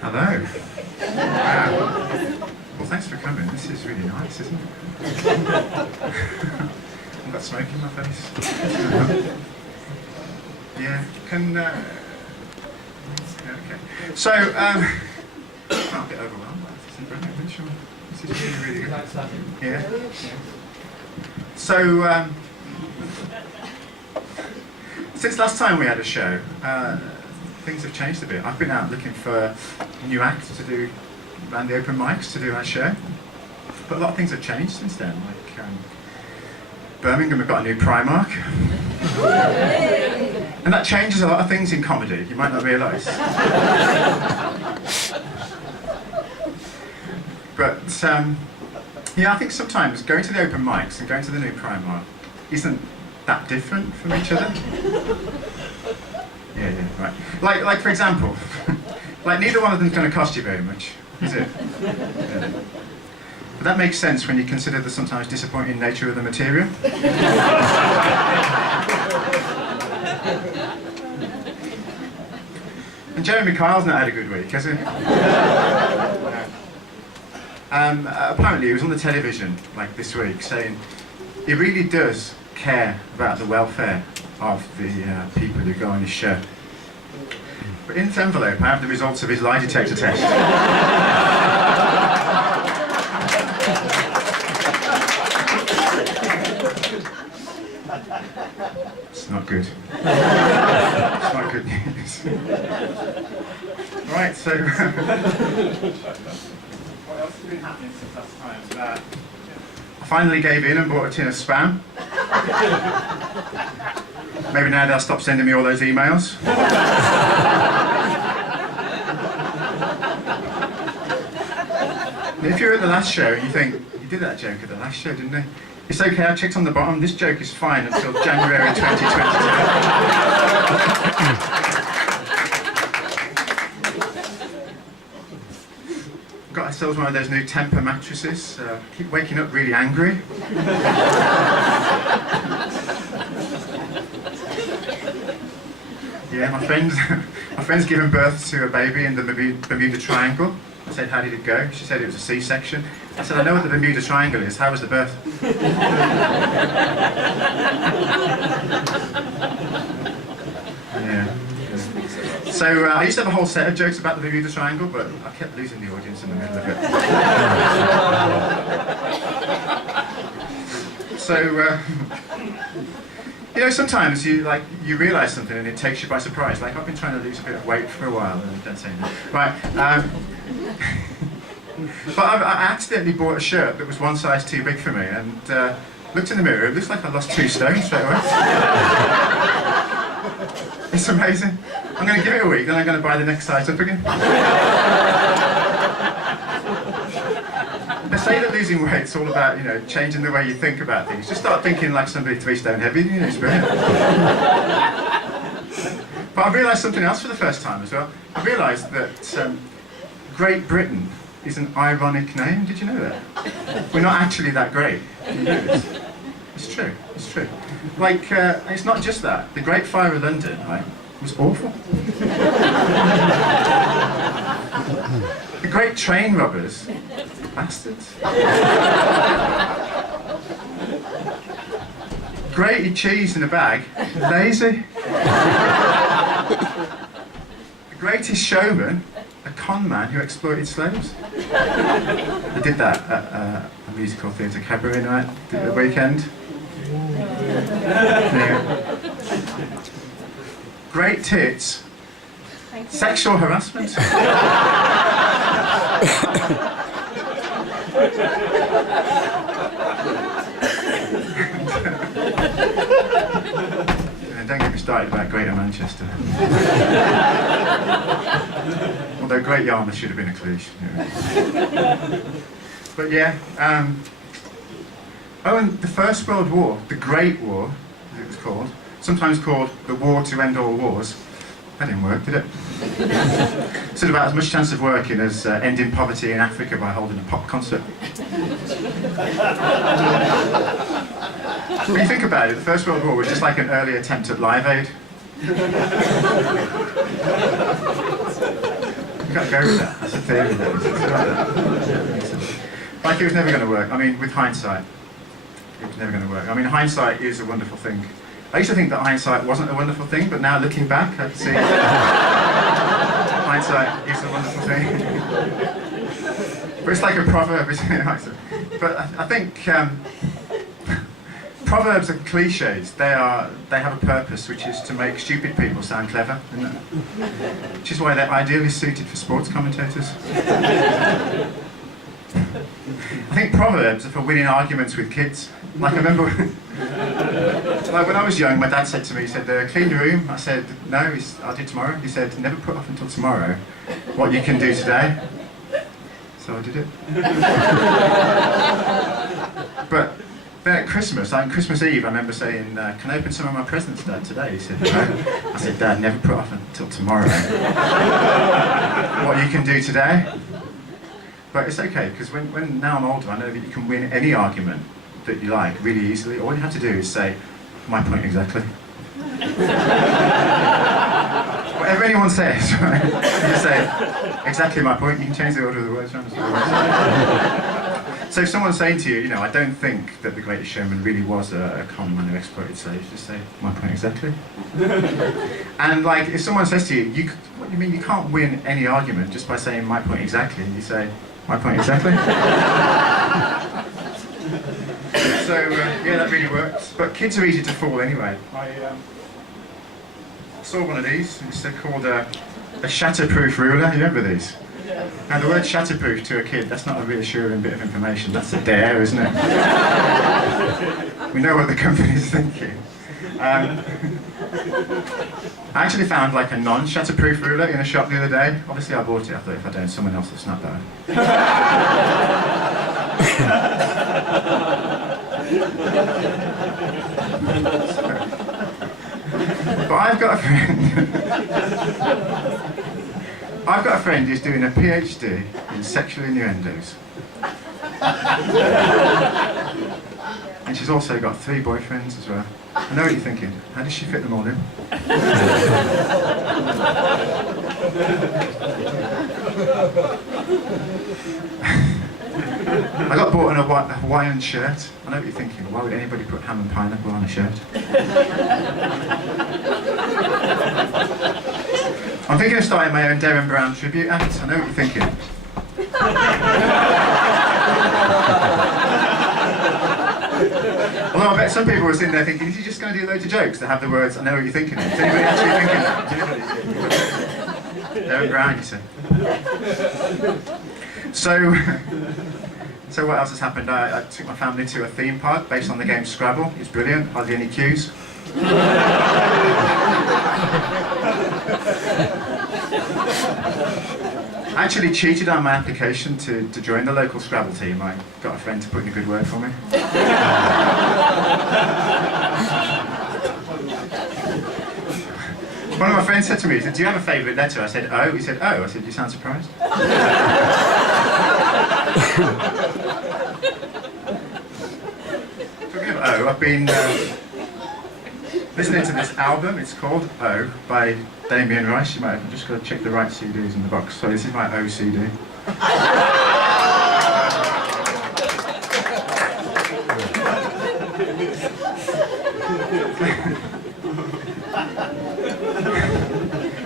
Hello. Wow. Well, thanks for coming. This is really nice, isn't it? I've got smoke in my face. Yeah, can... okay. So, I'm a bit overwhelmed. This is brilliant, sure. This is really, really good. Yeah. So, since last time we had a show, things have changed a bit. I've been out looking for new acts to do around the open mics to do our show. But a lot of things have changed since then. Like Birmingham have got a new Primark. And that changes a lot of things in comedy, you might not realise. But yeah, I think sometimes going to the open mics and going to the new Primark isn't that different from each other. Yeah, right. Like for example, like neither one of them's going to cost you very much, is it? Yeah. But that makes sense when you consider the sometimes disappointing nature of the material. And Jeremy Kyle's not had a good week, has he? Apparently he was on the television like this week saying he really does care about the welfare of the people who go on his show. But in this envelope I have the results of his lie detector test. It's not good. It's not good news. Right, so what else has been happening since last time? I finally gave in and bought a tin of Spam. Maybe now they'll stop sending me all those emails. If you're at the last show and you think, you did that joke at the last show, didn't you? It's okay, I checked on the bottom, this joke is fine until January 2022. Got ourselves one of those new Temper mattresses. Keep waking up really angry. Yeah, my friend's given birth to a baby in the Bermuda Triangle. I said, how did it go? She said it was a C-section. I said, I know what the Bermuda Triangle is. How was the birth? Yeah. So I used to have a whole set of jokes about the Bermuda Triangle, but I kept losing the audience in the middle of it. So, you know, sometimes you realise something and it takes you by surprise. Like I've been trying to lose a bit of weight for a while, and don't say that. Right. But I accidentally bought a shirt that was one size too big for me, and looked in the mirror. It looks like I lost 2 stone straight away. It's amazing. I'm going to give it a week, then I'm going to buy the next size up again. They say that losing weight's all about, you know, changing the way you think about things. Just start thinking like somebody 3 stone heavy, you know, it's brilliant. But I realised something else for the first time as well. I realised that Great Britain is an ironic name. Did you know that? We're not actually that great. Did you know this? It's true. It's true. Like, it's not just that. The Great Fire of London, right, was awful. The Great Train Robbers, bastards. Grated cheese in a bag, lazy. The Greatest Showman, a con man who exploited slaves. He did that at a musical theatre cabaret night the weekend. Yeah. Great tits. Sexual harassment. And don't get me started about Greater Manchester. Although Great Yarmouth should have been a cliche. Yeah. But yeah, oh, and the First World War, the Great War, as it was called, sometimes called the War to End All Wars, that didn't work, did it? Stood about as much chance of working as ending poverty in Africa by holding a pop concert. When you think about it, the First World War was just like an early attempt at Live Aid. You've got to go with that. That's a theory, though. Like it was never going to work. I mean, with hindsight, it was never going to work. I mean, hindsight is a wonderful thing. I used to think that hindsight wasn't a wonderful thing, but now looking back, I can see hindsight is a wonderful thing. But it's like a proverb, isn't it? But I think proverbs are cliches. They have a purpose, which is to make stupid people sound clever, isn't it? Which is why they're ideally suited for sports commentators. I think proverbs are for winning arguments with kids. Like I remember, like when I was young, my dad said to me, he said, clean your room. I said, no, I'll do tomorrow. He said, never put off until tomorrow what you can do today. So I did it. But then at Christmas, on Christmas Eve, I remember saying, can I open some of my presents, Dad, today? He said, no. I said, Dad, never put off until tomorrow what you can do today. But it's okay, because when now I'm older, I know that you can win any argument that you like really easily. All you have to do is say, my point exactly. Whatever anyone says, right? You just say, exactly my point. You can change the order of the words around. So if someone's saying to you, I don't think that The Greatest Showman really was a con man who exploited slaves, just say, my point exactly. And like, if someone says to you, what do you mean you can't win any argument just by saying my point exactly? And you say, my point exactly. So yeah, that really works. But kids are easy to fool anyway. I saw one of these. It's called a shatterproof ruler. You remember these? Now the word shatterproof to a kid, that's not a reassuring bit of information. That's a dare, isn't it? We know what the company's thinking. I actually found like a non-shatterproof ruler in a shop the other day. Obviously I bought it. I thought if I don't, someone else will snap that. But I've got a friend who's doing a PhD in sexual innuendos. And she's also got 3 boyfriends as well. I know what you're thinking. How does she fit them all in? I got bought a Hawaiian shirt. I know what you're thinking. Why would anybody put ham and pineapple on a shirt? I'm thinking of starting my own Derren Brown tribute act. I know what you're thinking. Although I bet some people were sitting there thinking, is he just going to do loads of jokes that have the words, I know what you're thinking of? Is anybody actually thinking that? Derren Brown, you say. So what else has happened? I took my family to a theme park based on the game Scrabble. It's brilliant, hardly any queues. I actually cheated on my application to join the local Scrabble team. I got a friend to put in a good word for me. One of my friends said to me, he said, do you have a favourite letter? I said, O. He said, O. I said, you sound surprised? Talking of O, I've been listening to this album. It's called O by Damien Rice. You might have just got to check the right CDs in the box. So this is my O CD.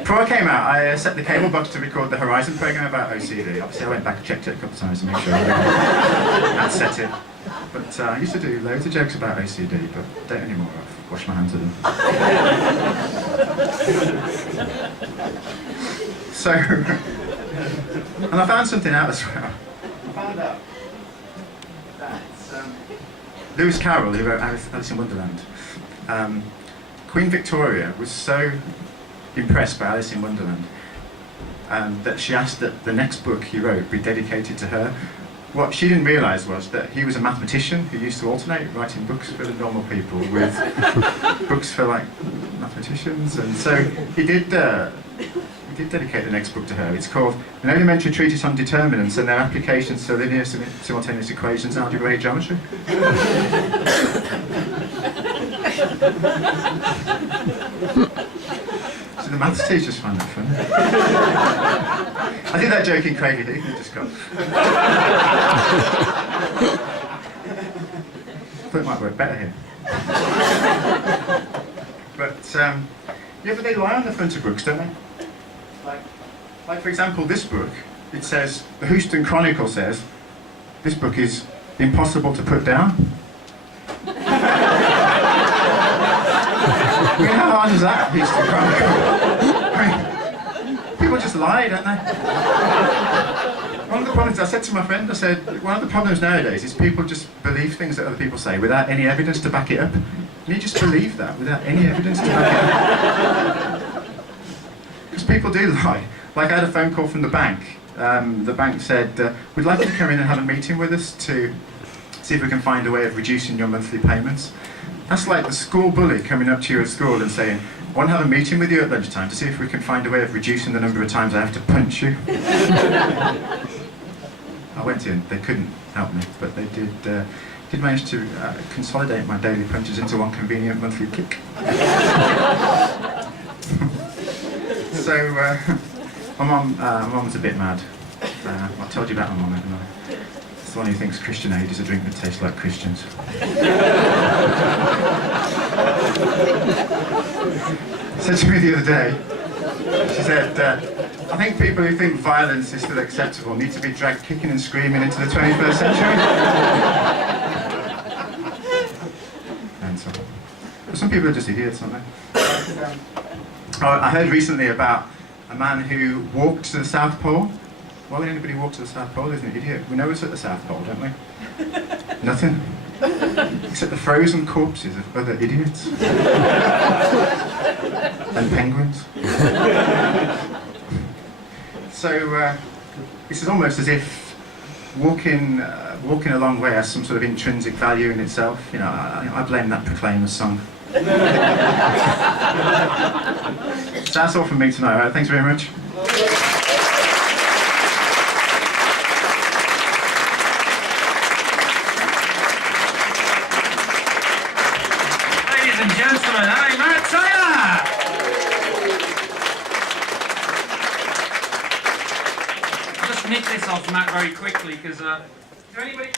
Before I came out, I set the cable box to record the Horizon programme about OCD. Obviously I went back and checked it a couple of times to make sure I'd set it. But I used to do loads of jokes about OCD, but don't anymore. I've washed my hands of them. So, and I found something out as well. I found out that Lewis Carroll, who wrote Alice in Wonderland, Queen Victoria was so impressed by Alice in Wonderland that she asked that the next book he wrote be dedicated to her. What she didn't realise was that he was a mathematician who used to alternate writing books for the normal people with books for like mathematicians, and so he did We did dedicate the next book to her. It's called An Elementary Treatise on Determinants and Their Applications to Linear Simultaneous Equations and Algebraic Geometry. So the maths teachers find that funny. I did that joke in Craigie Heath and it just got... I thought it might work better here. But, yeah, but they lie on the front of books, don't they? Like for example, this book, it says, the Houston Chronicle says, this book is impossible to put down. I mean, how hard is that, Houston Chronicle? I mean, people just lie, don't they? One of the problems, I said to my friend, I said, one of the problems nowadays is people just believe things that other people say without any evidence to back it up. And you just believe that without any evidence to back it up. Because people do lie. Like I had a phone call from the bank. The bank said, we'd like you to come in and have a meeting with us to see if we can find a way of reducing your monthly payments. That's like the school bully coming up to you at school and saying, I want to have a meeting with you at lunchtime to see if we can find a way of reducing the number of times I have to punch you. I went in, they couldn't help me, but they did manage to consolidate my daily punches into one convenient monthly kick. So, my mum was a bit mad. I told you about my mum, haven't I? It's the one who thinks Christian Aid is a drink that tastes like Christians. Said to me the other day, she said, I think people who think violence is still acceptable need to be dragged kicking and screaming into the 21st century. And so, but some people are just idiots, aren't they? I heard recently about a man who walked to the South Pole. Why would anybody walk to the South Pole? Isn't it idiot? We know it's at the South Pole, don't we? Nothing. Except the frozen corpses of other idiots. And penguins. So, this is almost as if walking a long way has some sort of intrinsic value in itself. You know, I blame that Proclaimers song. So that's all from me tonight, right? Thanks very much. Ladies and gentlemen, I'm Matt Taylor! I'll just nick this off Matt very quickly, because is there anybody